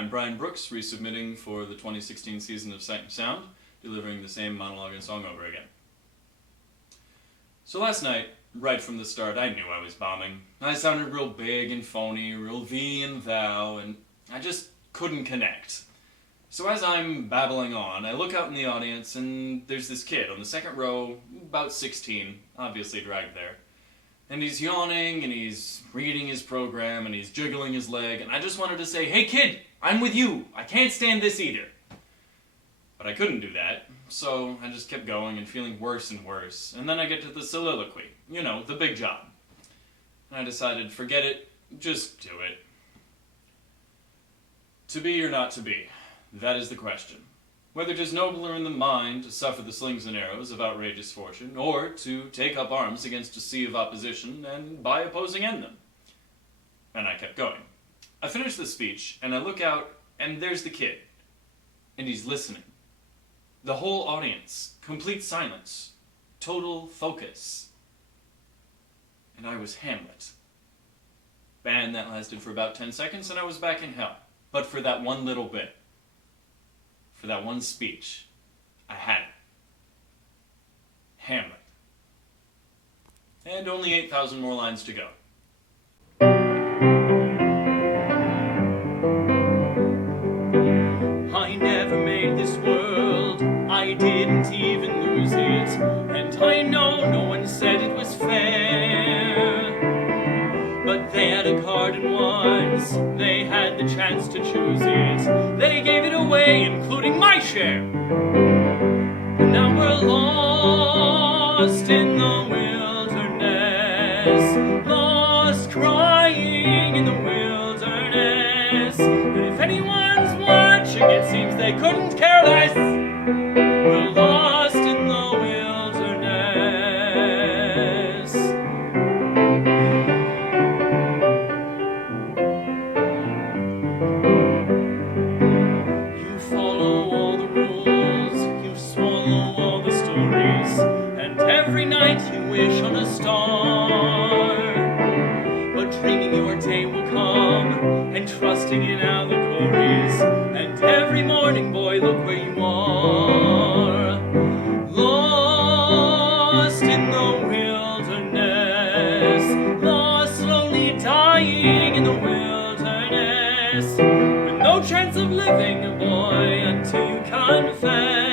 I'm Bryan Brooks, resubmitting for the 2016 season of Sight and Sound, delivering the same monologue and song over again. So last night, right from the start, I knew I was bombing. I sounded real big and phony, real thee and thou, and I just couldn't connect. So as I'm babbling on, I look out in the audience, and there's this kid on the second row, about 16, obviously dragged there. And he's yawning, and he's reading his program, and he's jiggling his leg, and I just wanted to say, "Hey kid, I'm with you. I can't stand this either." But I couldn't do that, so I just kept going and feeling worse and worse. And then I get to the soliloquy, you know, the big job. And I decided, forget it, just do it. To be or not to be, that is the question. Whether 'tis nobler in the mind to suffer the slings and arrows of outrageous fortune, or to take up arms against a sea of opposition and by opposing end them. And I kept going. I finished the speech, and I look out, and there's the kid. And he's listening. The whole audience, complete silence, total focus. And I was Hamlet. And that lasted for about 10 seconds, and I was back in hell. But for that one little bit, for that one speech, I had it. Hamlet. And only 8,000 more lines to go. I never made this world, I didn't even lose it, and I know no one said it was fair. But they had a card and once they had the chance to choose it, they gave it away, including my share. And now we're lost in the wilderness, lost crying in the wilderness. And if anyone's watching, it seems they couldn't care less. We're lost in the wilderness. You follow all the rules, you swallow all the stories, and every night you wish on a star. But dreaming your day will come, and trusting in allegories, and every morning, boy, look where you are. Lost in the wilderness, lost slowly dying in the wilderness, with no chance of living, boy, until you confess.